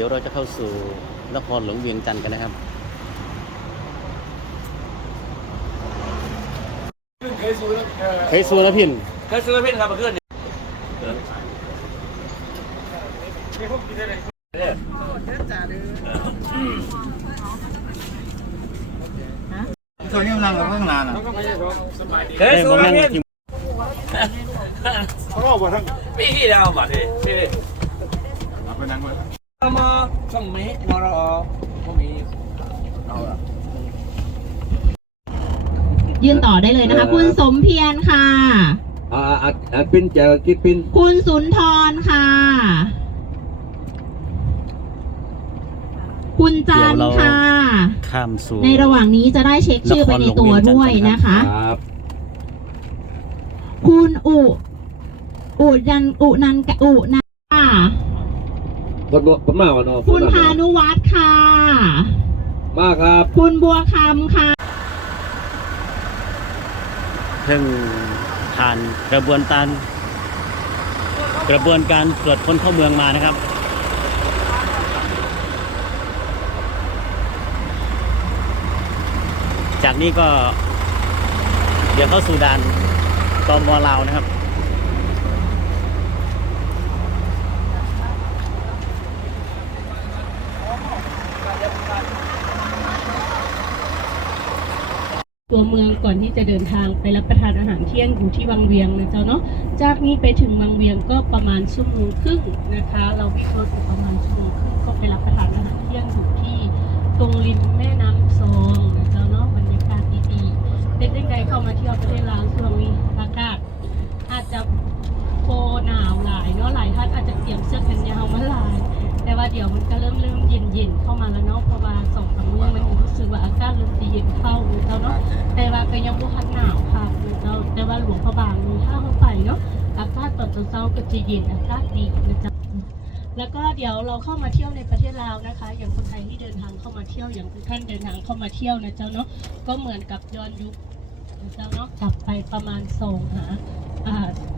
ดี๋ยวเราจะเข้าสู่นครหลวงเวียงจันทร์กันนะครับเคยสู้แล้วเออเคยสูนะพินเคยซื้อเพชรครับเพื่อนไม่พบกินได้เลยตัวนี้มันนั่งข้างหน้าน่ะเขาก็ไม่ใช่เขาสบายดีเคยซื้อเพชรจริงเขาก็บอกทั้งปีที่แล้วมาดิพี่เอาไปนั่งไว้เอา มาช่องเมฆนรอก็มีเอาละยืนต่อได้เลยนะคะ คุณสมเพียรค่ะ อ่าอัดอัดปิ้นเจอกิ๊ดปิ้นคุณสุนทรค่ะ คุณจันทร์ค่ะ ข้ามสู่ ในระหว่างนี้จะได้เช็คชื่อไปในตัวด้วยนะคะ ครับคุณอุ อุนันอุนันกะอุนัน ค่ะคนบอกคนมาวันนอคุณพานุวัฒน์ค่ะ มาครับคุณบัวคำค่ะ เพิ่งผ่านกระบวนการกระบวนการตรวจคนเข้าเมืองมานะครับ จากนี้ก็ เดี๋ยวเข้าสู่ด่านตมลาวนะครับ ตัวเมืองก่อนที่จะเดินทางไปรับประทานอาหารเที่ยงอยู่ที่วังเวียงนะเจ้าเนาะ จากนี้ไปถึงวังเวียงก็ประมาณชั่วโมงครึ่งนะคะ เราวิ่งรถอยู่ประมาณชั่วโมงครึ่งก็ไปรับประทานอาหารเที่ยงอยู่ที่ตรงริมแม่น้ำซองนะเจ้าเนาะบรรยากาศดีๆเด็กๆใดเข้ามาเที่ยวประเทศลาวช่วงนี้อากาศอาจจะโคหนาวหลายเนาะหลายท่านอาจจะเตรียมเสื้อกันยาวมาหลาย เดี๋ยวมันก็เริ่มเริ่มเย็นเย็นเข้ามาแล้วเนาะเพราะว่าสองสามมื้อมันรู้สึกว่าอากาศเริ่มจะเย็นเข้าเลยเจ้าเนาะแต่ว่าก็ยังบ่คันหนาวค่ะเลยเจ้าแต่ว่าหลวงพระบางมีถ้าเข้าไปเนาะอากาศตอนเช้าก็จะเย็นอากาศดีนะจ๊ะแล้วก็เดี๋ยวเราเข้ามาเที่ยวในประเทศลาวนะคะ อย่างคนไทยที่เดินทางเข้ามาเที่ยวอย่างทุกท่านเดินทางเข้ามาเที่ยวนะเจ้าเนาะก็เหมือนกับย้อนยุคนะเจ้าเนาะกลับไปประมาณส่งหา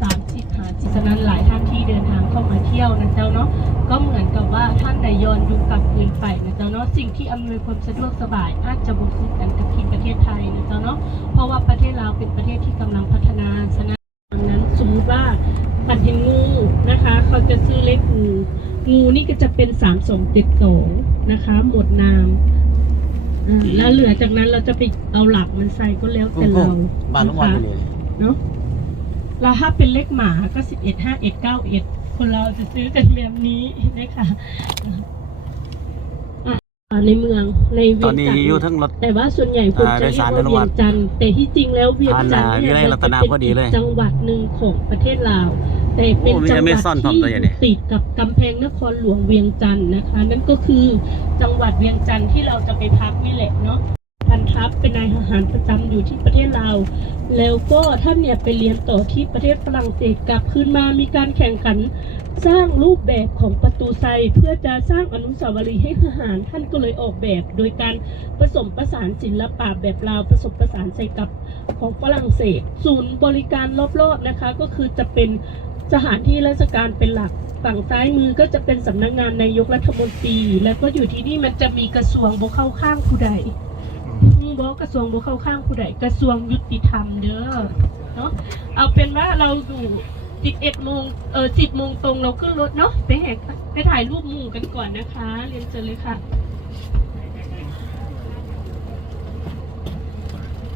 สาม สิบหาจิตฉะนั้นหลายท่านที่เดินทางเข้ามาเที่ยวนะเจ้าเนาะก็เหมือนกับว่าท่านใดย้อนยุคกลับคืนไปนะเจ้าเนาะสิ่งที่อำนวยความสะดวกสบายอาจจะบ่คือกันกับที่ประเทศไทยนะเจ้าเนาะเพราะว่าประเทศลาวเป็นประเทศที่กำลังพัฒนาฉะนั้นดังนั้นสมมติว่าปันเห็นงูนะคะเขาจะซื้อเลขงูงูนี่ก็จะเป็นสามสองเจ็ดสองนะคะหมวดนามอ่าแล้วเหลือจากนั้นเราจะไปเอาหลักมันใส่ก็แล้วแต่เราบ้านลุงวันอยู่นี่เนาะ แล้วถ้าเป็นเลขหมาก็สิบเอ็ดห้าเอ็ดเก้าเอ็ดคนเราจะซื้อกันแบบนี้นะคะอะในเมืองในเวีตยอนงนี้จันทร์อยู่ทั้งรถแต่ว่าส่วนใหญ่คนอ่าจะโดยเรียสารกว่าอนุเวีวัยตงจันทร์แต่ที่จริงแล้วเวียงจันทร์ผ่านอ่าวิเนี่ยไลรัตนาพอดีเลยจังหวัดหนึ่งของประเทศลาวแต่เป็นโอ้มีจังหอเมวัดซอนพร้อมที่ตัวอย่างนี้ติดกับกำแพงนครหลวงเวียงจันทร์นะคะ นั่นก็คือจังหวัดเวียงจันทร์ที่เราจะไปพักนี่แหละเนาะ พันทัพเป็นนายทหารประจำอยู่ที่ประเทศลาว แล้วก็ท่านเนี่ยไปเรียนต่อที่ประเทศฝรั่งเศสกลับคืนมามีการแข่งขันสร้างรูปแบบของประตูไซเพื่อจะสร้างอนุสาวรีย์ให้ทหารท่านก็เลยออกแบบ โดยการผสมประสานศิลปะแบบลาวผสมประสานใส่กับของฝรั่งเศส ศูนย์บริการรอบๆนะคะ ก็คือจะเป็นสถานที่ราชการเป็นหลักฝั่งซ้ายมือก็จะเป็นสำนักงานนายกรัฐมนตรี แล้วก็อยู่ที่นี่มันจะมีกระทรวงบุเข้าข้างผู้ใด บอกระทรวงบ่เข้าข้างผู้ใดกระทรวงยุติธรรมเด้อเนาะเอาเป็นว่าเราอยู่11โมงเออ10โมงตรงเราขึ้นรถเนาะไปแหกไปถ่ายรูปหมู่กันก่อนนะคะ เรียนเชิญเลยค่ะ